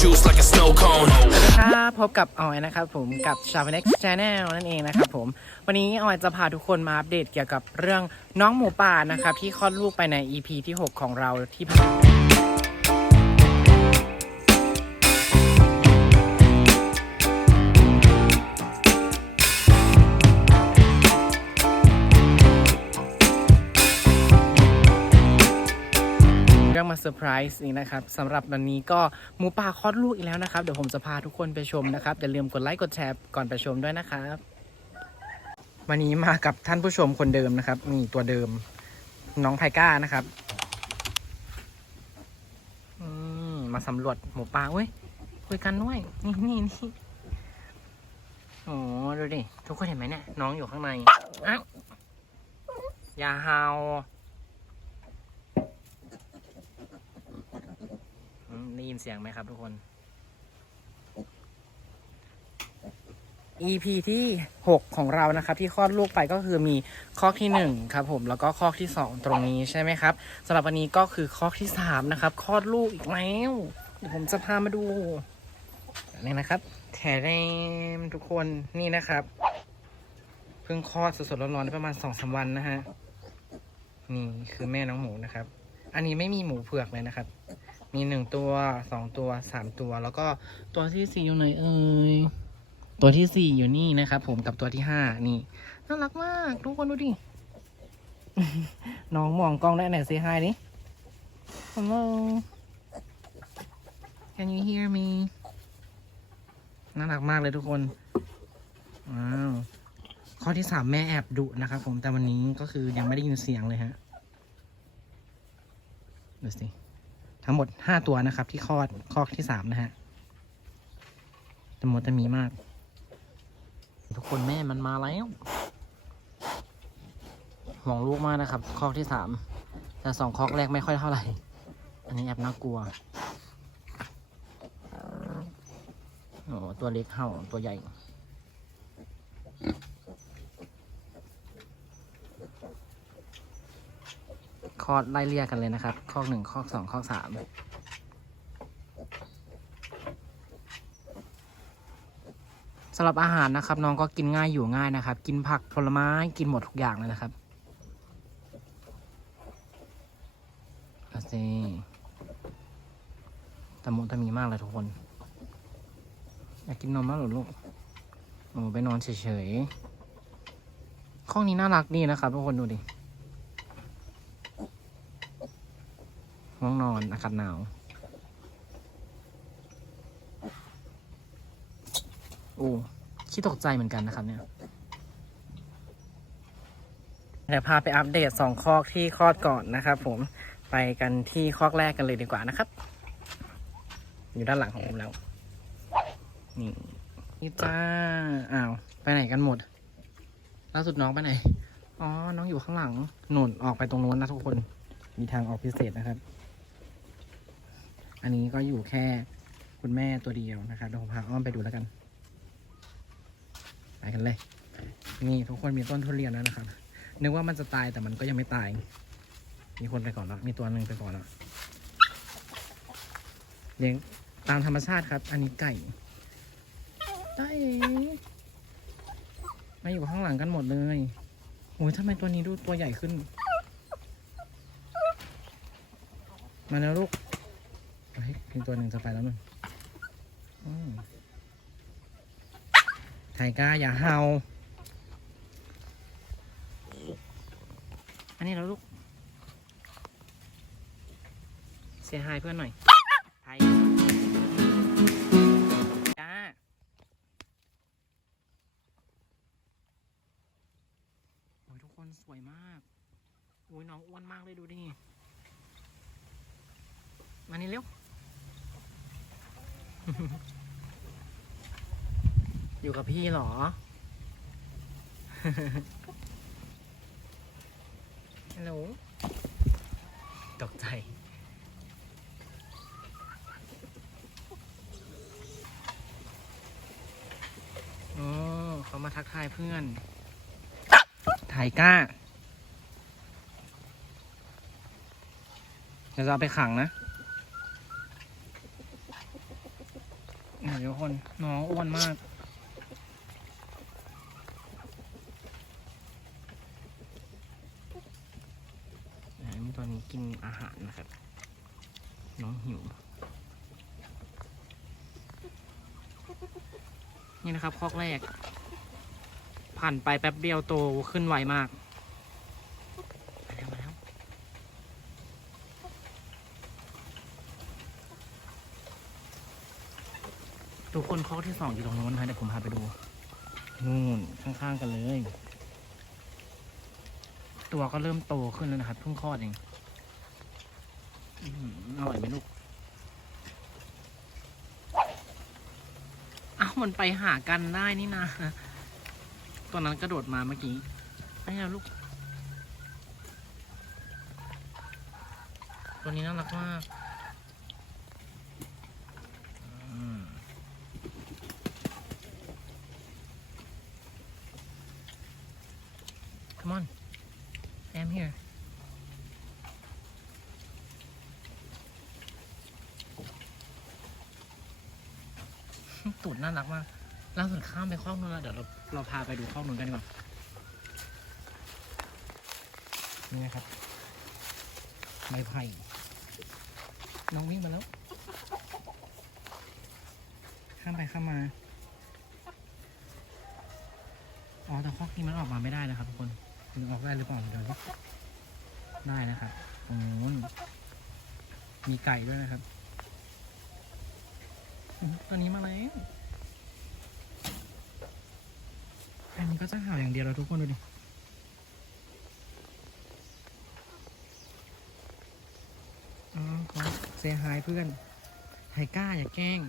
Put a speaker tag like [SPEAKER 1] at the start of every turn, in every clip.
[SPEAKER 1] juice like a snow cone.
[SPEAKER 2] ครับพบกับออยนะครับผมกับชาวเน็ก Channel นั่นเองนะครับผม วันนี้ออยจะพาทุกคนมาอัปเดตเกี่ยวกับเรื่องน้องหมูป่านะครับที่คลอดลูกไปใน EP ที่ 6 ของเราที่ผ่าน เรื่องมาเซอร์ไพรส์อีกนะครับสำหรับวันนี้ก็หมูป่าคลอดลูกอีกแล้วนะครับ เดี๋ยวผมจะพาทุกคนไปชมนะครับ อย่าลืมกดไลค์กดแชร์ก่อนไปชมด้วยนะครับ วันนี้มากับท่านผู้ชมคนเดิมนะครับนี่ตัวเดิม น้องไทก้านะครับอืมมาสำรวจหมูป่าเว้ยคุยกันด้วยนี่นี่นี่โอ้ดูดิทุกคนเห็นไหมเนี่ยน้องอยู่ข้างในอ้าวอย่าเฮาอืม ได้ยินเสียงไหมครับทุกคน EP ที่ 6 ของเรานะครับ ที่คลอดลูกไปก็คือมีคอกที่ 1 ครับผมแล้วก็คอกที่ 2 ตรงนี้ใช่ไหมครับสำหรับวันนี้ก็คือคอกที่ 3 นะครับคลอดลูกอีกแล้วเดี๋ยวผมจะพามาดูนี่นะครับแถมทุกคนนี่นะครับเพิ่งคลอดสดๆร้อนๆได้ประมาณ2องสาวันนะฮะนี่คือแม่น้องหมูนะครับ อันนี้ไม่มีหมูเผือกเลยนะครับ มีหนึ่งตัวสองตัวสามตัว แล้วก็ตัวที่สี่อยู่ไหนเอ่ยตัวที่สี่อยู่นี่นะครับผมกับตัวที่ห้านี่น่ารักมากทุกคนดูดิ น้องมองกล้องได้ไหน say hi ดิ Hello Can you hear me น่ารักมากเลยทุกคนว้าวข้อที่สามแม่แอบดุนะครับผมแต่วันนี้ก็คือยังไม่ได้ยินเสียงเลยฮะดูสิ ทั้งหมดห้าตัวนะครับ ที่คลอดคอกที่สามนะฮะต่หมดจะมีมาก ทุกคนแม่มันมาแล้วห่วงลูกมากนะครับ คอกที่สามแต่สองคอกแรกไม่ค่อยเท่าไหร่ อันนี้แอบน่ากลัวโอ้ตัวเล็กเห่าตัวใหญ่ คอดไล่เรียกกันเลยนะครับคอกหนึ่งคอกสองคอกสามสำหรับอาหารนะครับ น้องก็กินง่ายอยู่ง่ายนะครับ กินผักผลไม้กินหมดทุกอย่างเลยนะครับเอาสิตะมุตะมีมากเลยทุกคน อยากกินนมมากหรอลูกโอ้ไปนอนเฉยๆห้องนี้น่ารักดีนะครับทุกคนดูดิ ห้องนอนอากาศหนาวโอ้ขี้ตกใจเหมือนกันนะครับเนี่ยเดี๋ยวพาไปอัปเดตสองคอกที่คลอดก่อนนะครับผมไปกันที่คอกแรกกันเลยดีกว่านะครับ อยู่ด้านหลังของผมแล้ว นี่นี่จ้าอ้าว ไปไหนกันหมด ล่าสุดน้องไปไหน อ๋อ น้องอยู่ข้างหลังหนุนออกไปตรงโน้นนะทุกคน มีทางออกพิเศษนะครับ อันนี้ก็อยู่แค่คุณแม่ตัวเดียวนะครับเดี๋ยวผมพาอ้อมไปดูแล้วกัน ไปกันเลย นี่ทุกคนมีต้นทุเรียนแล้วนะครับ นึกว่ามันจะตายแต่มันก็ยังไม่ตาย มีคนไปก่อนแล้วมีตัวหนึ่งไปก่อนแล้วเลี้ยงตามธรรมชาติครับ อันนี้ไก่ได้มาอยู่ข้างหลังกันหมดเลยโอ้ยทำไมตัวนี้ดูตัวใหญ่ขึ้น มาแล้วลูก เฮ้ยมีตัวหนึ่งจะไปแล้วนึงไทก้าอย่าเห่า อันนี้แล้วลูก เสียหายเพื่อนหน่อยไทยก้าโอ้ยทุกคนสวยมาก โอ้ยน้องอ้วนมากเลยดูดิ มานี่เร็ว อยู่กับพี่เหรอ ฮัลโหล ตกใจ โอ้เขามาทักทายเพื่อน ถ่ายก้า เดี๋ยวจะเอาไปขังนะ เน้องอ้วนมาก ตอนนี้กินอาหารนะครับ น้องหิว นี่นะครับคอกแรก ผ่านไปแป๊บเดียวโตขึ้นไวมาก มาแล้วมาแล้ว ทุกคนคอที่สองอยู่ตรงโน้นนะเดี๋ยวผมพาไปดู นู่นข้างๆกันเลย ตัวก็เริ่มโตขึ้นแล้วนะครับเพิ่งคลอดเองอร่อยไหมลูกอ้าวมันไปหากันได้นี่นะตัวนั้นกระโดดมาเมื่อกี้ไอ้ยลูก ตัวนี้น่ารักมาก Come on I'm here ตูดน่ารักมากล่าสุดข้ามไปข้องนู้นแล้วเดี๋ยวเราเราพาไปดูข้องนู้นกันดีกว่า นี่นะครับ ไม้ไผ่น้องวิ่งมาแล้ว ข้ามไปข้ามมา อ๋อ แต่ข้อนี้มันออกมาไม่ได้นะครับทุกคน หรืออกได้หรือเปล่าเดี๋ยวดูได้นะครับตรงนู้นมีไก่ด้วยนะครับตอนนี้มาแล้วอันนี้ก็จะห่าอย่างเดียวแล้วทุกคนดูดิอ๋อเซฮายเพื่อนไทก้าอย่าแกล้ง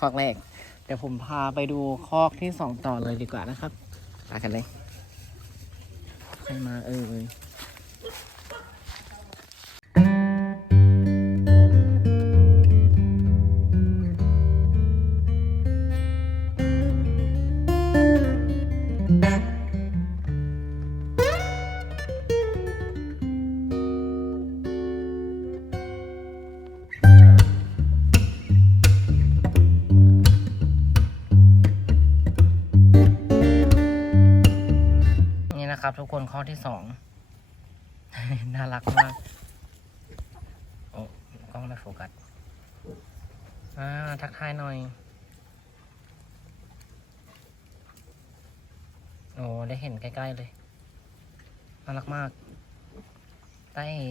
[SPEAKER 2] คอกแรก เดี๋ยวผมพาไปดูคอกที่สองต่อเลยดีกว่านะครับไปกันเลย ใครมาเอ่ย นะครับ ทุกคนข้อที่สอง น่ารักมากโอ้กล้องไม่โฟกัสอ่าทักทายหน่อย โอ้ได้เห็นใกล้ ๆ เลย น่ารักมากตาเอ๋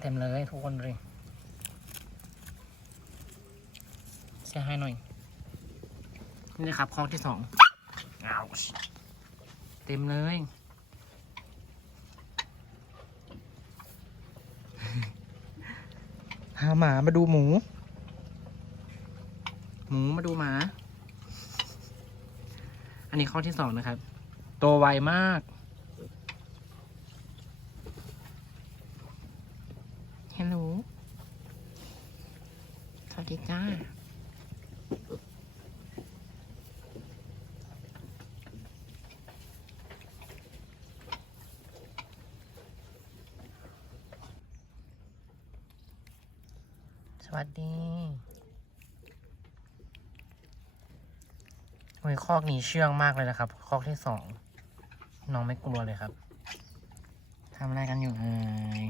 [SPEAKER 2] เต็มเลยทุกคนเลย เสียให้หน่อย นี่นะครับคอกที่สองอ้าวเต็มเลยหาหมามาดูหมู หมูมาดูหมา อันนี้ข้อที่สองนะครับ โตวไวมาก ฮัลโหล สวัสดีจ้า สวัสดีโอ้ยคอกนี้เชื่องมากเลยนะครับ คอกที่สอง น้องไม่กลัวเลยครับทำอะไรกันอยู่เอ่ย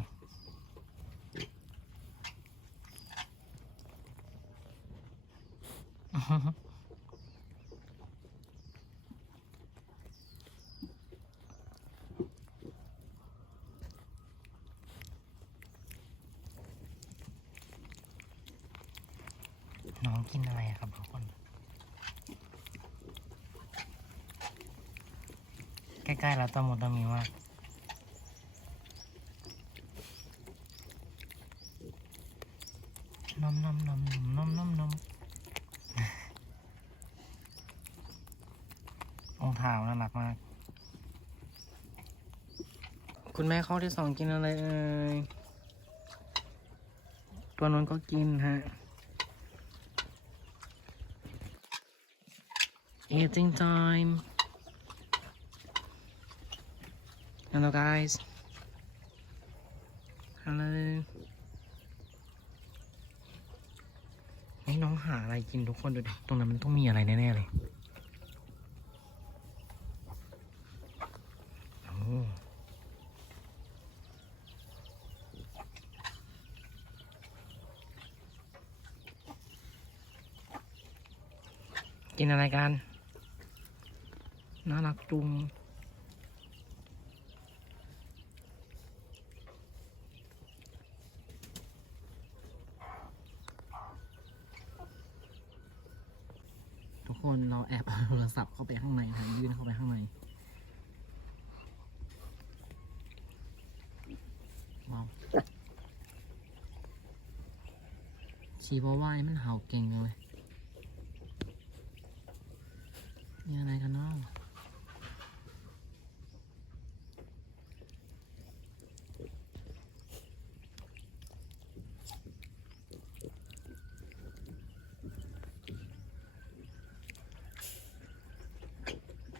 [SPEAKER 2] น้อง กินอะไรครับทุกคน ใกล้ๆแล้วตะมุตะมีมากนมนมนมนมนมนมนมองเท้าน่ารักมาก คุณแม่ข้อที่สองกินอะไรเอ่ย ตัวนนก็กินฮะ Eating time. Hello guys. Hello. ให้น้องหาอะไรกินทุกคนดูดิตรงนั้นมันต้องมีอะไรแน่ ๆ เลยกินอะไรกัน น่ารักจุงทุกคนเราแอบเอาโทรศัพท์เข้าไปข้างในทางยื่นเข้าไปข้างในว้าวชีบว่ามันเห่าเก่งเลยนี่อะไรกันเนาะ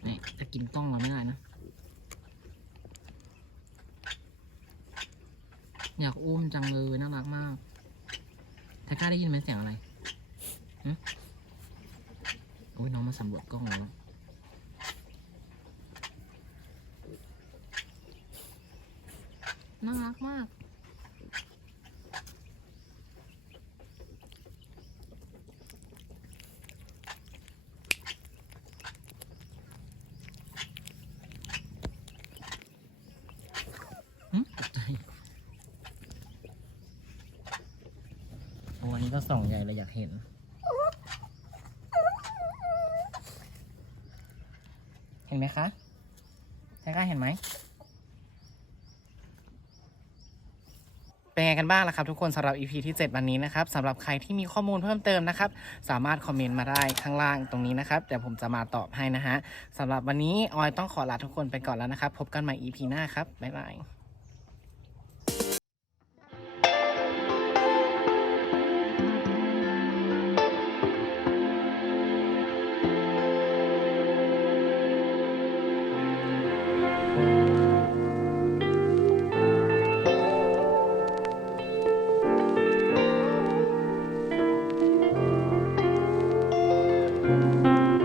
[SPEAKER 2] นี่จะ กินกล้องเราไม่ได้นะ อยากอุ้มจังเลยน่ารักมากไทก้าได้ยินไหมเสียงอะไรหึโอ้ยน้องมาสำรวจกล้องแล้วน่ารักมาก หึตกใจโอ้อั นี้ก็ส่องใหญ่เลยอยากเห็น เห็นไหมคะไทก้าเห็นไหม เป็นไงกันบ้างล่ะครับทุกคนสำหรับ EP ที่ 7 วันนี้นะครับสำหรับใครที่มีข้อมูลเพิ่มเติมนะครับ สามารถคอมเมนต์มาได้ข้างล่างตรงนี้นะครับเดี๋ยวผมจะมาตอบให้นะฮะสำหรับวันนี้ออยต้องขอลาทุกคนไปก่อนแล้วนะครับ พบกันใหม่ EP หน้าครับบ๊ายบาย